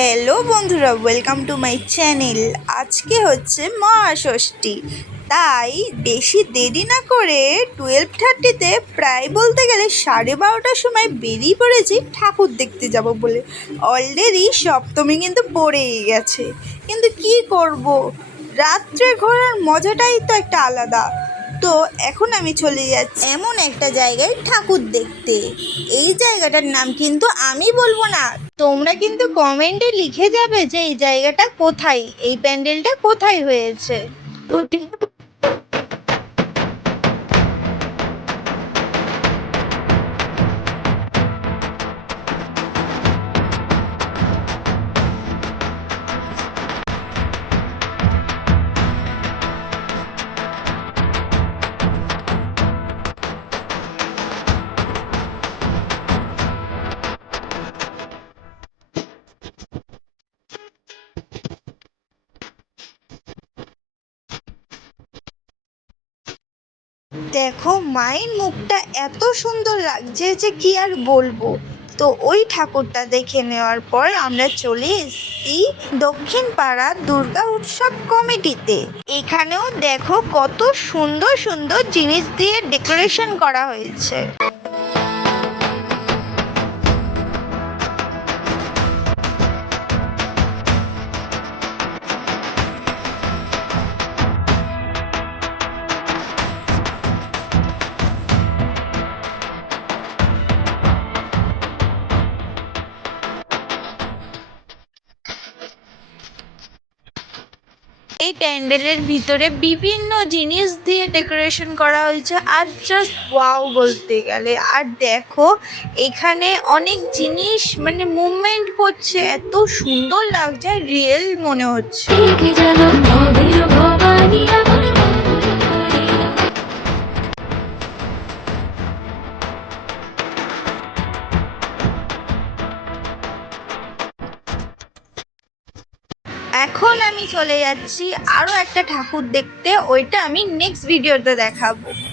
Hello বন্ধুরা, welcome to my channel. আজকে হচ্ছে মহাষষ্ঠী, তাই বেশি দেরি না করে 12:30-তে প্রায় বলতে গেলে 12:30টার সময় বেরিয়ে পড়েছি ঠাকুর দেখতে যাব বলে। অলরেডি সপ্তমী কিন্তু পড়েই গেছে, কিন্তু কি করব, রাত্রে ঘোরার মজাটাই তো একটা আলাদা। তো এখন আমি চলে যাচ্ছি এমন একটা জায়গায় ঠাকুর দেখতে। এই জায়গাটার নাম কিন্তু আমি বলবো না, তোমরা কিন্তু কমেন্টে লিখে যাবে যে এই জায়গাটা কোথায়, এই প্যান্ডেলটা কোথায় হয়েছে। দেখো, মায়ের মুখটা এত সুন্দর লাগছে যে কি আর বলবো। তো ওই ঠাকুরটা দেখে নেওয়ার পর আমরা চলে এসেছি দক্ষিণ পাড়া দুর্গা উৎসব কমিটিতে। এখানেও দেখো কত সুন্দর সুন্দর জিনিস দিয়ে ডেকোরেশন করা হয়েছে। এই প্যান্ডেলের ভিতরে বিভিন্ন জিনিস দিয়ে ডেকোরেশন করা হয়েছে, আর জাস্ট ওয়াও বলতে গেলে। আর দেখো, এখানে অনেক জিনিস মানে মুভমেন্ট করছে, এত সুন্দর লাগছে, রিয়েল মনে হচ্ছে। এখন আমি চলে যাচ্ছি আরো একটা ঠাকুর দেখতে, ওইটা আমি নেক্সট ভিডিওতে দেখাবো।